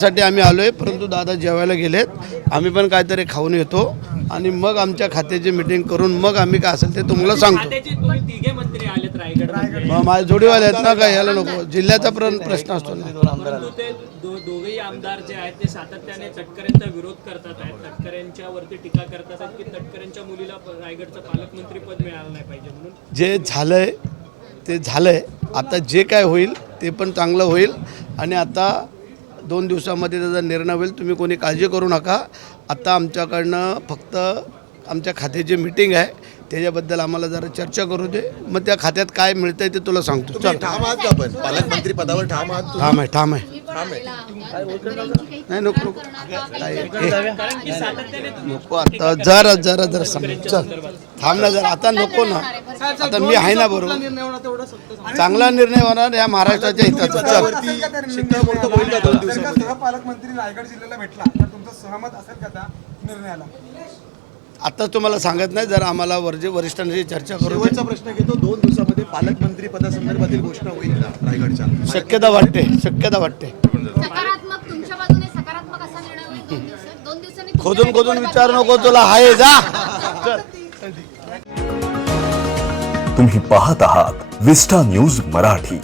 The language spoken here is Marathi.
साठी आम्ही आलोय परंतु दादा जेवायला गेलेत. आम्ही पण काहीतरी खाऊन येतो. आणि मग आमच्या खात्याची मिटिंग करून मग आम्ही काय असेल ते तुम्हाला सांगतो. खात्याचे तुम्ही तिघे मंत्री आलेत रायगड मग माझे जोडीवाले आहेत ना काय यायला नको. जिल्ह्याचा प्रश्न असतो ना. जे झालंय ते झालंय. आता जे काय होईल ते पण चांगलं होईल. आणि आता दोन दिवसामध्ये त्याचा निर्णय होईल. तुम्ही कोणी काळजी करू नका. आता आमच्याकडनं फक्त आमच्या खात्याची मिटिंग आहे त्याच्याबद्दल आम्हाला जरा चर्चा करू दे. मग त्या खात्यात काय मिळतंय ते तुला सांगतो. ठाम आहात का पण? पालकमंत्री पदावर ठाम आहात? ठाम आहे ठाम आहे. नाही नको नको. हे, आता जरा जरा जरा समज चल. थांब ना जरा. आता नको ना. आता मी आहे ना बरोबर. चांगला निर्णय होणार या महाराष्ट्राच्या हिताचा. चल. सहपालकमंत्री रायगड जिल्ह्याला भेटला. तर तुमचं सहमत असेल का त्या निर्णयाला? आता तुम्हाला सांगत नाही जर आम्हाला वरजे वरिष्ठांशी चर्चा करू. शेवटचा प्रश्न घेतो दोन दिवसामध्ये पालकमंत्री पदासंदर्भातील घोषणा होईल का रायगडच्या? शक्यता वाटते शक्यता वाटते. सकारात्मक तुमच्या बाजूने सकारात्मक असा निर्णय होईल दोन दिवसात दोन दिवसांनी खोदून खोदून विचार नको तुला हाय जा. तुम्ही पाहत आहात विस्टा न्यूज मराठी.